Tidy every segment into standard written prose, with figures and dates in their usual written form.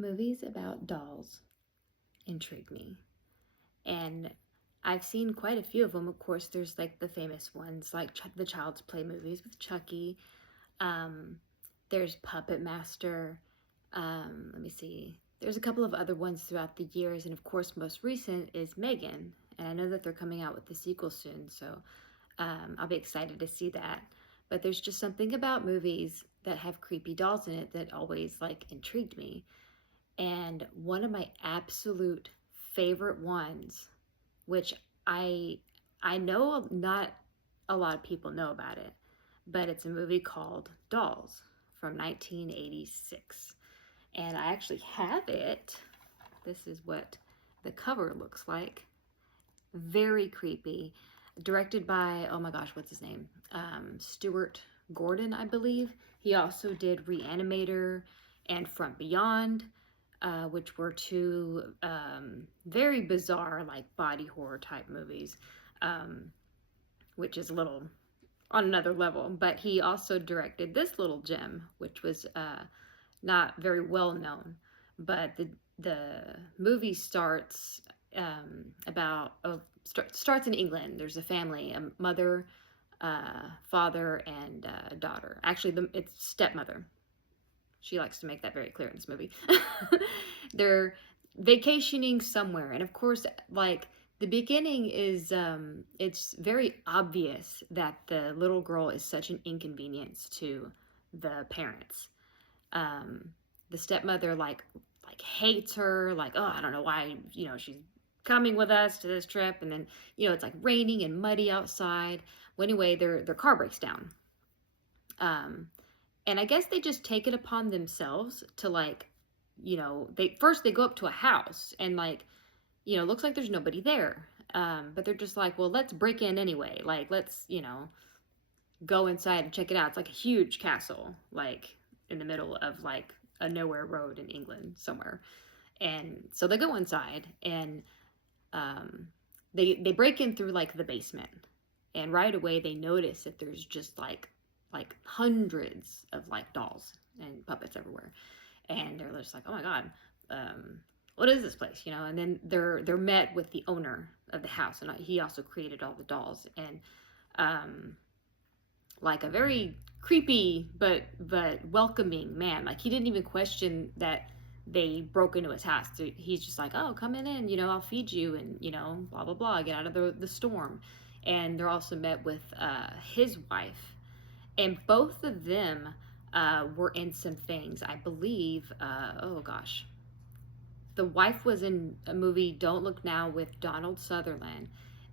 Movies about dolls intrigue me. And I've seen quite a few of them. Of course, there's like the famous ones, like the Child's Play movies with Chucky. Um, there's Puppet Master. Let me see. There's a couple of other ones throughout the years. And of course, most recent is Megan. And I know that they're coming out with the sequel soon. So I'll be excited to see that. But there's just something about movies that have creepy dolls in it that always like intrigued me. And one of my absolute favorite ones, which I I know not a lot of people know about it, but it's a movie called Dolls from 1986. And I actually have it. This is what the cover looks like. Very creepy. Directed by, oh my gosh, what's his name? Stuart Gordon, I believe. He also did Reanimator and Front Beyond, which were two very bizarre, like body horror type movies, um, which is a little on another level. But he also directed this little gem, which was not very well known. But the movie starts starts in England. There's a family, a mother, father, and daughter. Actually, it's stepmother. She likes to make that very clear in this movie. They're vacationing somewhere, and of course, like the beginning is, it's very obvious that the little girl is such an inconvenience to the parents. Um, the stepmother like hates her, like, oh, I don't know why, she's coming with us to this trip, and then it's like raining and muddy outside. Well, anyway, their car breaks down. Um, and I guess they just take it upon themselves to like, they go up to a house and like, looks like there's nobody there. But they're just like, well, let's break in anyway. Like, let's, go inside and check it out. It's like a huge castle, like in the middle of like a nowhere road in England somewhere. And so they go inside and um, they break in through like the basement, and right away they notice that there's just like hundreds of like dolls and puppets everywhere, and they're just like, oh my god, what is this place, and then they're met with the owner of the house, and he also created all the dolls, and um, like a very creepy but welcoming man. Like he didn't even question that they broke into his house. So he's just like, oh, come in, I'll feed you, and blah blah blah, get out of the storm. And they're also met with his wife, and both of them were in some things, I believe. Oh gosh, the wife was in a movie Don't Look Now with Donald Sutherland,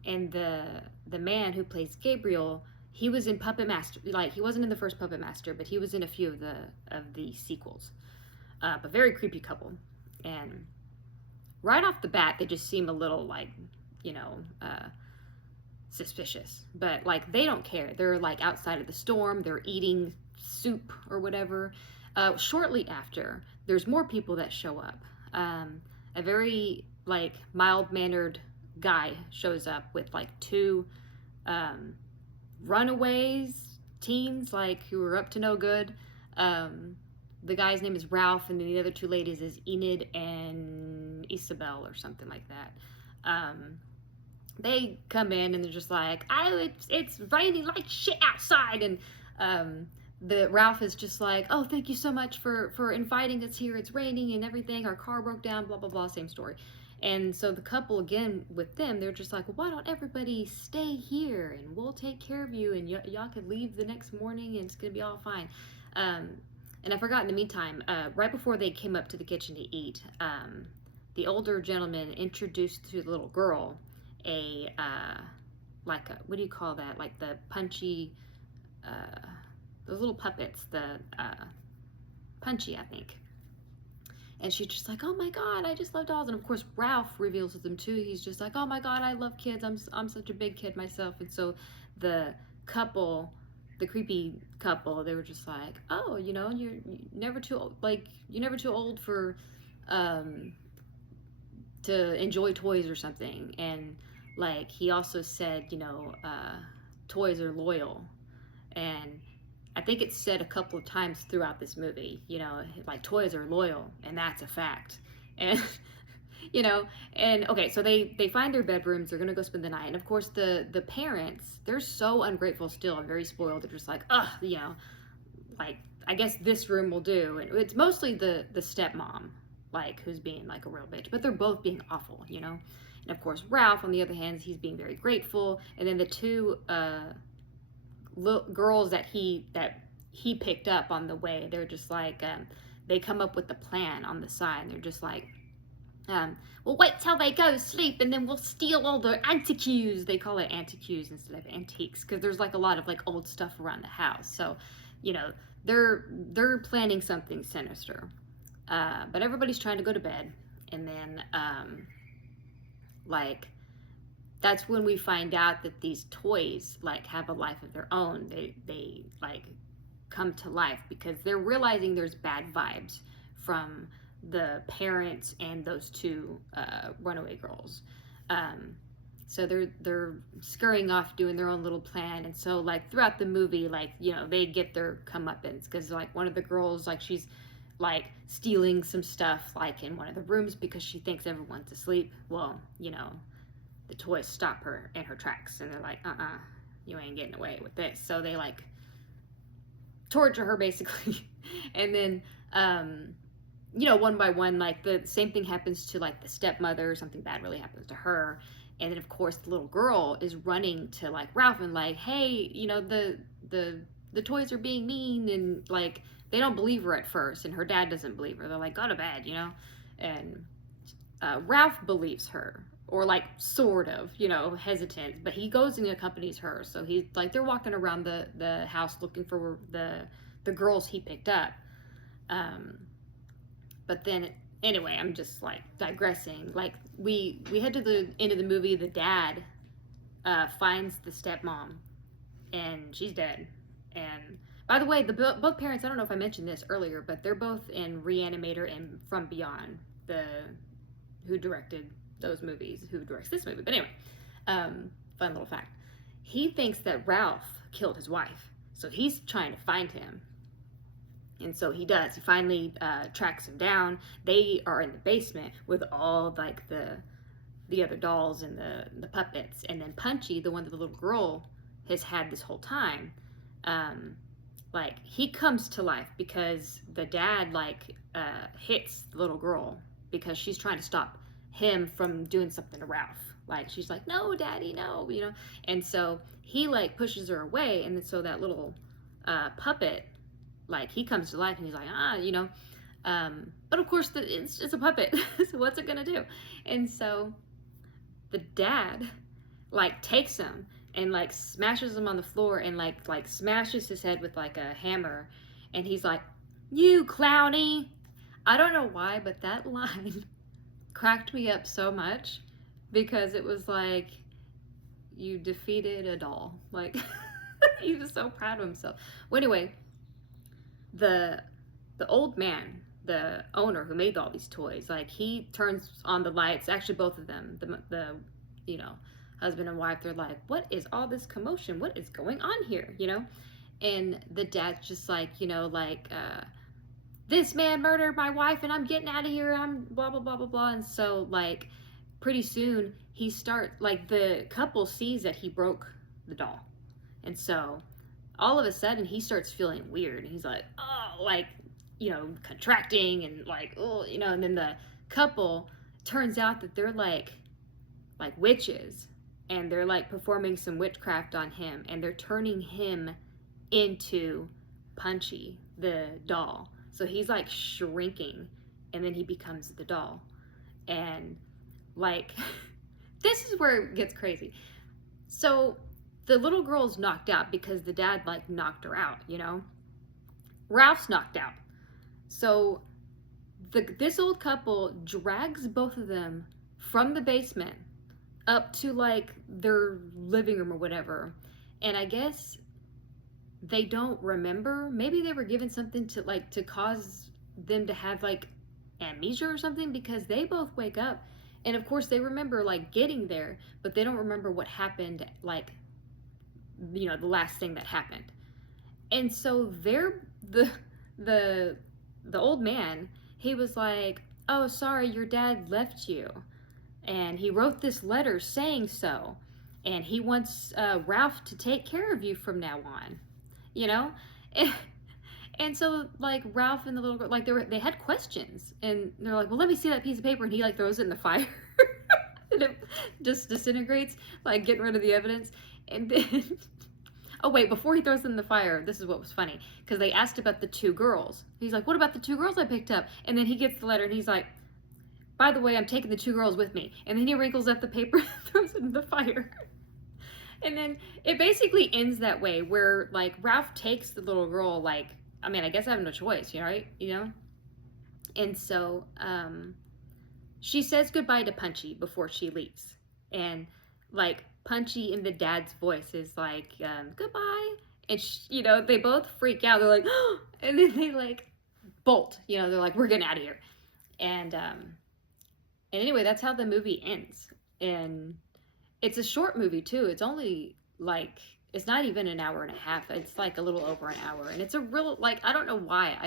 and the man who plays Gabriel, he was in Puppet Master. Like he wasn't in the first Puppet Master, but he was in a few of the sequels. A very creepy couple, and right off the bat, they just seem a little like, you know, uh, suspicious. But like they don't care. They're like outside of the storm. They're eating soup or whatever. Shortly after, there's more people that show up. A very like mild mannered guy shows up with like two um, runaways, teens, like who are up to no good. Um, the guy's name is Ralph, and then the other two ladies is Enid and Isabel or something like that. They come in and they're just like, "Oh, it's raining like shit outside," and the Ralph is just like, "Oh, thank you so much for inviting us here. It's raining and everything. Our car broke down. Blah blah blah. Same story." And so the couple again with them, they're just like, well, why don't everybody stay here and we'll take care of you, and y'all could leave the next morning and it's gonna be all fine. Um, and I forgot in the meantime, right before they came up to the kitchen to eat, the older gentleman introduced to the little girl a like a, what do you call that? Like the punchy, uh, those little puppets, the punchy, I think. And she's just like, oh my god, I just love dolls. And of course, Ralph reveals to them too. He's just like, oh my god, I love kids. I'm such a big kid myself. And so the couple, the creepy couple, they were just like, oh, you're never too old, like you're never too old for um, to enjoy toys or something. And like he also said, toys are loyal. And I think it's said a couple of times throughout this movie, you know, like toys are loyal, and that's a fact. And you know, and okay, so they find their bedrooms, they're gonna go spend the night, and of course the parents, they're so ungrateful still and very spoiled. They're just like, ugh, you know, like I guess this room will do. And it's mostly the stepmom, like who's being like a real bitch, but they're both being awful, you know. And of course Ralph, on the other hand, he's being very grateful. And then the two girls that he picked up on the way, they're just like they come up with the plan on the side, and they're just like, we'll wait till they go to sleep, and then we'll steal all their antiques. They call it antiques instead of antiques, because there's like a lot of like old stuff around the house. So, you know, they're planning something sinister. But everybody's trying to go to bed, and then like that's when we find out that these toys like have a life of their own. They like come to life because they're realizing there's bad vibes from the parents and those two runaway girls. So they're scurrying off doing their own little plan. And so like throughout the movie, like, you know, they get their comeuppance because like one of the girls, like she's like stealing some stuff like in one of the rooms because she thinks everyone's asleep. Well, you know, the toys stop her in her tracks, and they're like, you ain't getting away with this. So they like torture her basically. And then you know, one by one, like the same thing happens to like the stepmother. Something bad really happens to her. And then of course the little girl is running to like Ralph and like, hey, you know, the toys are being mean. And like they don't believe her at first, and her dad doesn't believe her. They're like, go to bed, you know. And Ralph believes her, or like sort of, you know, hesitant, but he goes and accompanies her. So he's like, they're walking around the house looking for the girls he picked up. But then anyway, I'm just like digressing. Like we head to the end of the movie. The dad finds the stepmom, and she's dead. And by the way, both parents, I don't know if I mentioned this earlier, but they're both in Reanimator and From Beyond, who directed those movies, who directs this movie. But anyway, fun little fact. He thinks that Ralph killed his wife, so he's trying to find him. And so he does. He finally tracks him down. They are in the basement with all like the other dolls and the puppets. And then Punchy, the one that the little girl has had this whole time, like he comes to life because the dad like hits the little girl because she's trying to stop him from doing something to Ralph. Like she's like, no, daddy, no, you know. And so he like pushes her away, and then so that little puppet, like he comes to life, and he's like, you know. But of course it's a puppet. So what's it gonna do? And so the dad like takes him and like smashes him on the floor, and like smashes his head with like a hammer. And he's like, you clowny. I don't know why, but that line cracked me up so much, because it was like, you defeated a doll. Like he was so proud of himself. Well, anyway, the old man, the owner who made all these toys, like he turns on the lights. Actually, both of them, the you know, husband and wife, they're like, what is all this commotion? What is going on here? You know? And the dad's just like, you know, like this man murdered my wife, and I'm getting out of here. I'm blah blah blah blah blah. And so like pretty soon the couple sees that he broke the doll, and so all of a sudden he starts feeling weird. He's like, oh, like, you know, contracting and like, oh, you know. And then the couple, turns out that they're like witches, and they're like performing some witchcraft on him, and they're turning him into Punchy, the doll. So he's like shrinking, and then he becomes the doll. And like this is where it gets crazy. So the little girl's knocked out because the dad like knocked her out, you know. Ralph's knocked out. So this old couple drags both of them from the basement up to like their living room or whatever. And I guess they don't remember. Maybe they were given something to cause them to have like amnesia or something, because they both wake up, and of course they remember like getting there, but they don't remember what happened, like, you know, the last thing that happened. And so the the the old man, he was like, "Oh, sorry, your dad left you, and he wrote this letter saying so, and he wants Ralph to take care of you from now on." You know, and, and so like Ralph and the little girl, like they had questions, and they're like, "Well, let me see that piece of paper," and he like throws it in the fire, and it just disintegrates, like getting rid of the evidence, and then. Oh wait, before he throws them in the fire, this is what was funny because they asked about the two girls. He's like, "What about the two girls I picked up?" And then he gets the letter and he's like, "By the way, I'm taking the two girls with me." And then he wrinkles up the paper and throws it in the fire. And then it basically ends that way where like Ralph takes the little girl like, I mean, I guess I have no choice, you know, right? You know? And so she says goodbye to Punchy before she leaves. And like Punchy in the dad's voice is like, goodbye. And, you know, they both freak out. They're like, oh, and then they like bolt, you know, they're like, we're getting out of here. And anyway, that's how the movie ends. And it's a short movie too. It's only like, it's not even an hour and a half. It's like a little over an hour. And it's a real, like, I don't know why.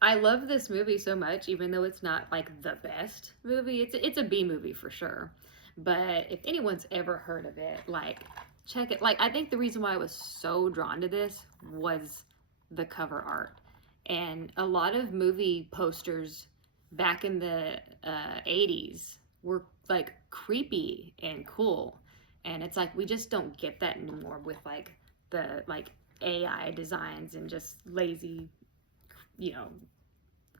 I love this movie so much, even though it's not like the best movie. It's a B movie for sure. But if anyone's ever heard of it, like check it. Like I think the reason why I was so drawn to this was the cover art, and a lot of movie posters back in the 80s were like creepy and cool, and it's like we just don't get that anymore with like the like AI designs and just lazy, you know,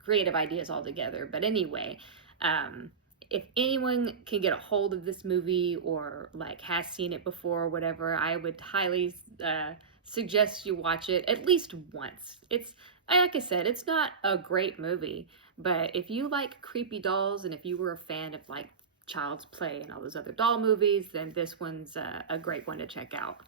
creative ideas altogether. But anyway, um, if anyone can get a hold of this movie or like has seen it before or whatever, I would highly suggest you watch it at least once. It's like I said, it's not a great movie, but if you like creepy dolls and if you were a fan of like Child's Play and all those other doll movies, then this one's a great one to check out.